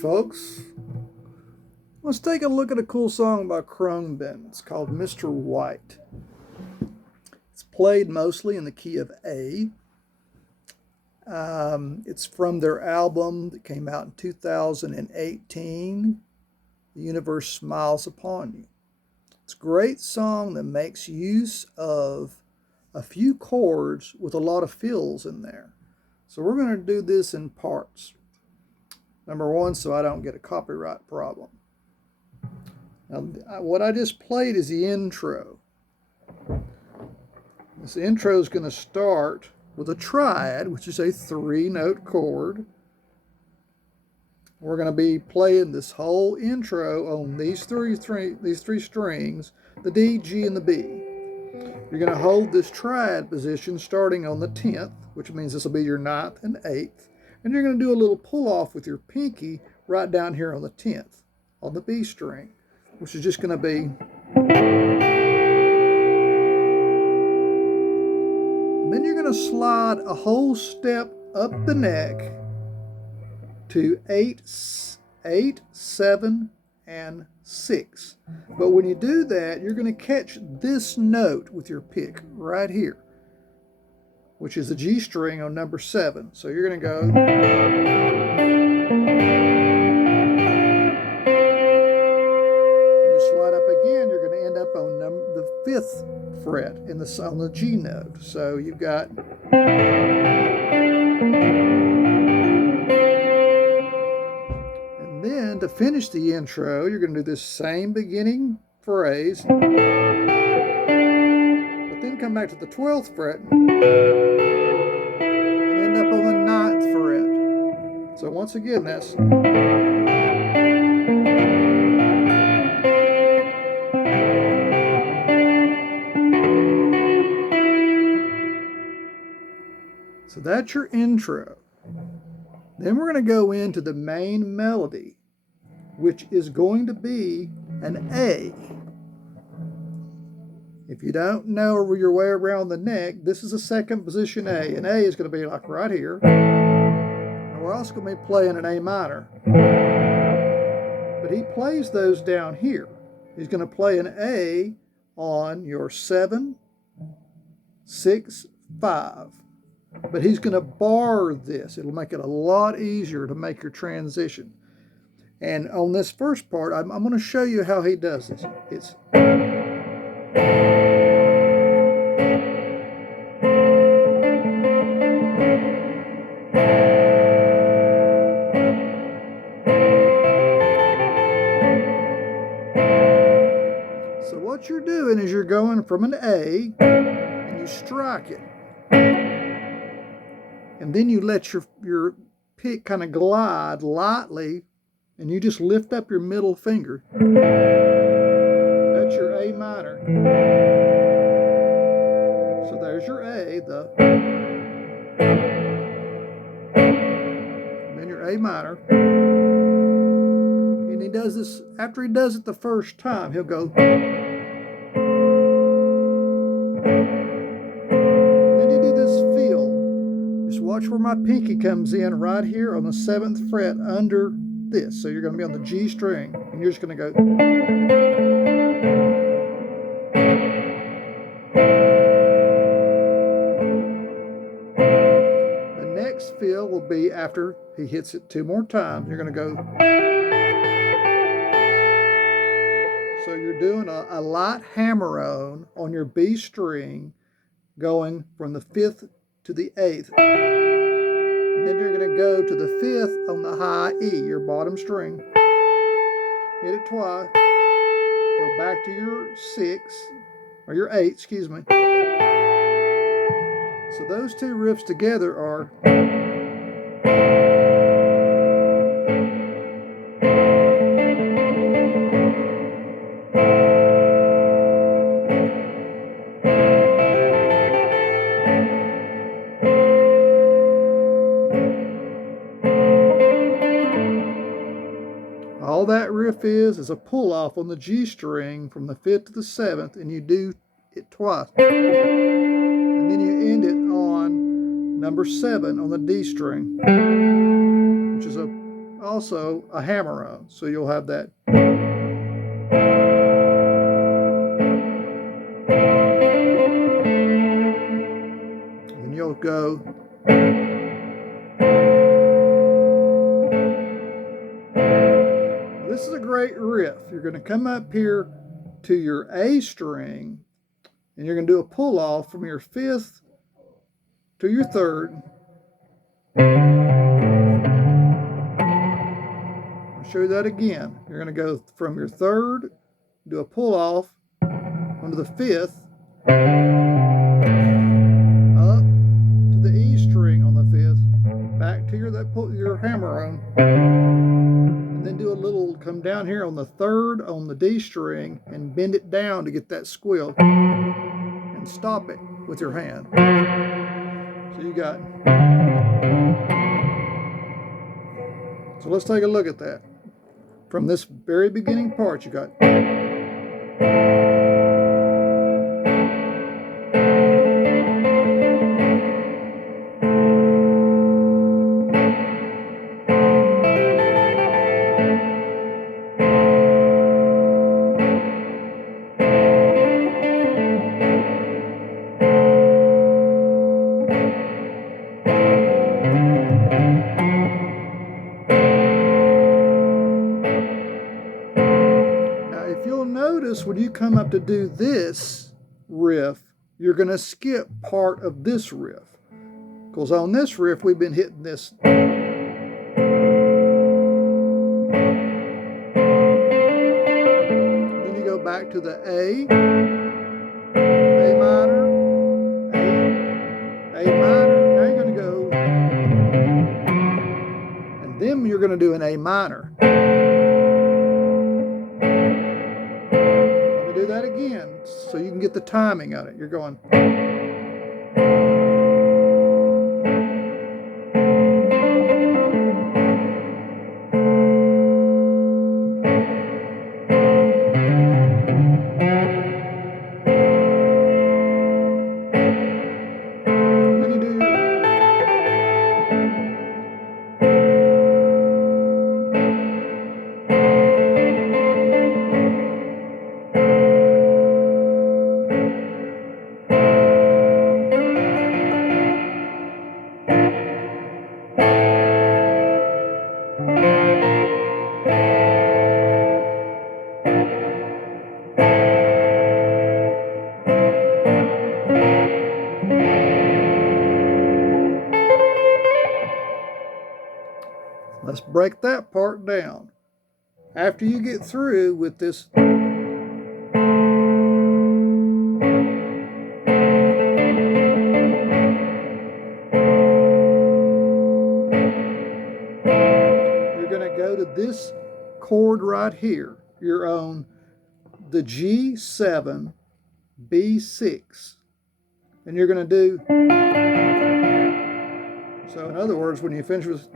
folks. Let's take a look at a cool song by Khraungbin. It's called Mr. White. It's played mostly in the key of A. It's from their album that came out in 2018, The Universe Smiles Upon You. It's a great song that makes use of a few chords with a lot of fills in there. So we're going to do this in parts. Number one, so I don't get a copyright problem. Now, what I just played is the intro. This intro is going to start with a triad, which is a 3-note chord. We're going to be playing this whole intro on these three strings, the D, G, and the B. You're going to hold this triad position starting on the 10th, which means this will be your 9th and 8th. And you're going to do a little pull off with your pinky right down here on the 10th, on the B string, which is just going to be. And then you're going to slide a whole step up the neck to 8, 7, and 6. But when you do that, you're going to catch this note with your pick right here, which is the G string on number 7. So you're going to go. When you slide up again, you're going to end up on the 5th fret on the G note. So you've got. And then to finish the intro, you're going to do this same beginning phrase, but then come back to the 12th fret and end up on the 9th fret. So once again, that's. So that's your intro. Then we're going to go into the main melody, which is going to be an A. If you don't know your way around the neck, this is a second position A. And A is going to be like right here. And we're also going to be playing an A minor. But he plays those down here. He's going to play an A on your 7, 6, 5. But he's going to bar this. It'll make it a lot easier to make your transition. And on this first part, I'm going to show you how he does this. It's. So what you're doing is you're going from an A and you strike it. And then you let your pick kind of glide lightly, and you just lift up your middle finger. That's your A minor. So there's your A, and then your A minor. And he does this, after he does it the first time, he'll go. Watch where my pinky comes in right here on the 7th fret under this. So you're going to be on the G string, and you're just going to go. The next fill will be after he hits it 2 more times. You're going to go. So you're doing a light hammer on your B string, going from the 5th to the 8th. And then you're going to go to the 5th on the high E, your bottom string. Hit it twice. Go back to your 6, or your 8, excuse me. So those two riffs together are. All that riff is a pull off on the G string from the 5th to the 7th, and you do it twice. And then you end it on number 7 on the D string, which is a also a hammer on. So you'll have that. Then you'll go. This is a great riff. You're going to come up here to your A string, and you're going to do a pull off from your 5th to your 3rd. I'll show you that again. You're going to go from your 3rd, do a pull off onto the 5th, up to the E string on the 5th, back to your hammer on, and then do a little, come down here on the 3rd on the D string and bend it down to get that squeal, and stop it with your hand. So you got. So let's take a look at that. From this very beginning part, you got. Notice when you come up to do this riff, you're going to skip part of this riff. Because on this riff, we've been hitting this. Then you go back to the A minor, A minor. Now you're going to go, and then you're going to do an A minor. Do that again so you can get the timing on it. You're going. Then you do your. Let's break that part down. After you get through with this, you're going to go to this chord right here. You're on the G7, B6. And you're going to do, so in other words, when you finish with,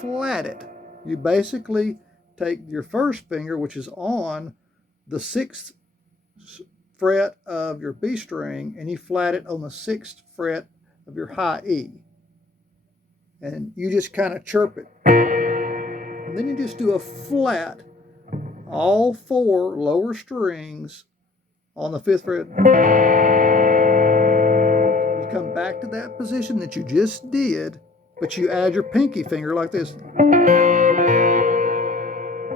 flat it. You basically take your first finger, which is on the 6th fret of your B string, and you flat it on the 6th fret of your high E. And you just kind of chirp it. And then you just do a flat, all 4 lower strings on the 5th fret. You come back to that position that you just did, but you add your pinky finger like this.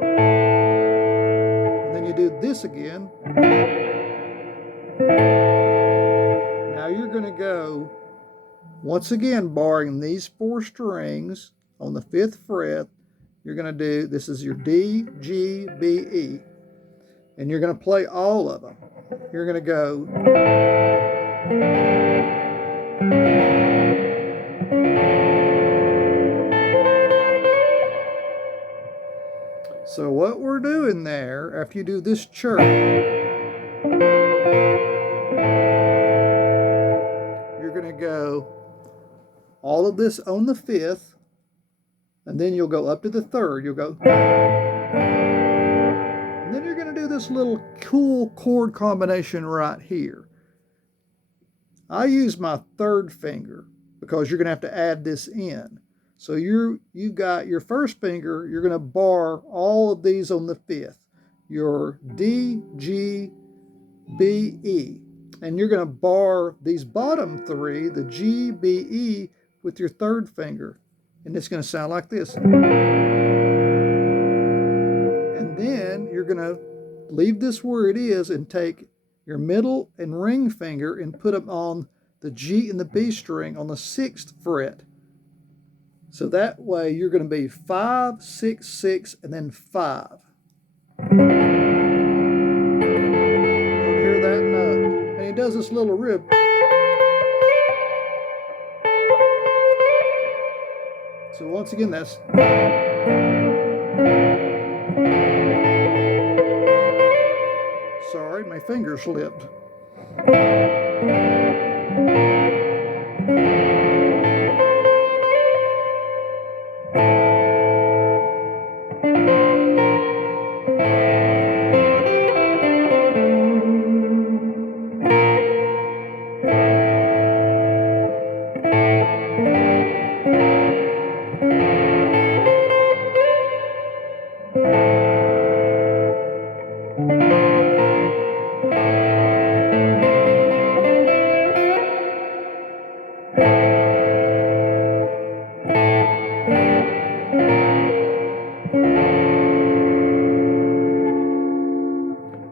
And then you do this again. Now you're going to go, once again, barring these 4 strings on the 5th fret, you're going to do, this is your D, G, B, E. And you're going to play all of them. You're going to go. So what we're doing there, after you do this chirp, you're going to go all of this on the 5th, and then you'll go up to the 3rd. You'll go, and then you're going to do this little cool chord combination right here. I use my 3rd finger because you're going to have to add this in. So you've got your first finger, you're going to bar all of these on the 5th. Your D, G, B, E. And you're going to bar these bottom 3, the G, B, E, with your 3rd finger. And it's going to sound like this. And then you're going to leave this where it is and take your middle and ring finger and put them on the G and the B string on the 6th fret. So that way you're going to be 5, 6, 6, and then 5. Hear that note. And he does this little riff. So once again, that's... Sorry, my finger slipped.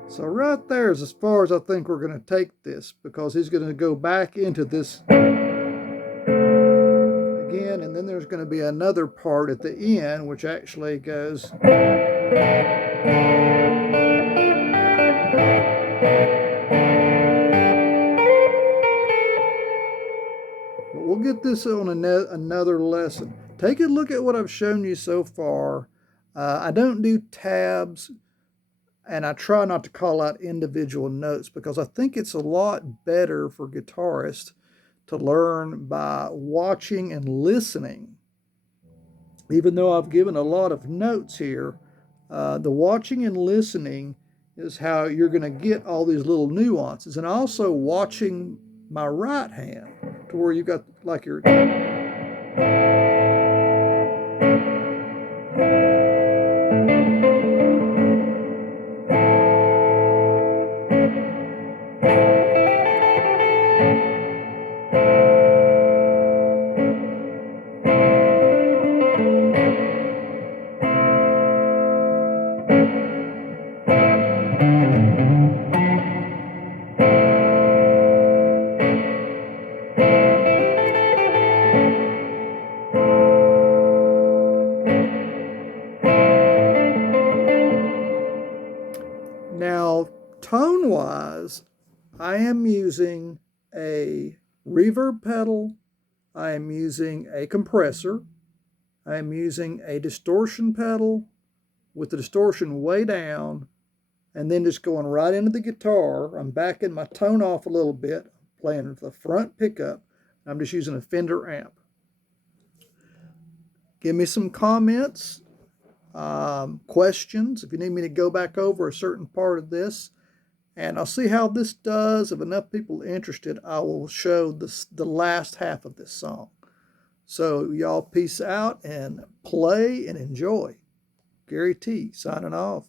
So right there is as far as I think we're going to take this, because he's going to go back into this again, and then there's going to be another part at the end which actually goes. But we'll get this on another lesson. Take a look at what I've shown you so far. I don't do tabs, and I try not to call out individual notes because I think it's a lot better for guitarists to learn by watching and listening. Even though I've given a lot of notes here, the watching and listening is how you're going to get all these little nuances. And also watching my right hand to where you got like your... Now, tone-wise, I am using a reverb pedal, I am using a compressor, I am using a distortion pedal with the distortion way down, and then just going right into the guitar. I'm backing my tone off a little bit, playing the front pickup. I'm just using a Fender amp. Give me some comments, questions, if you need me to go back over a certain part of this, and I'll see how this does. If enough people are interested, I will show the last half of this song. So y'all peace out and play and enjoy. Gary T. signing off.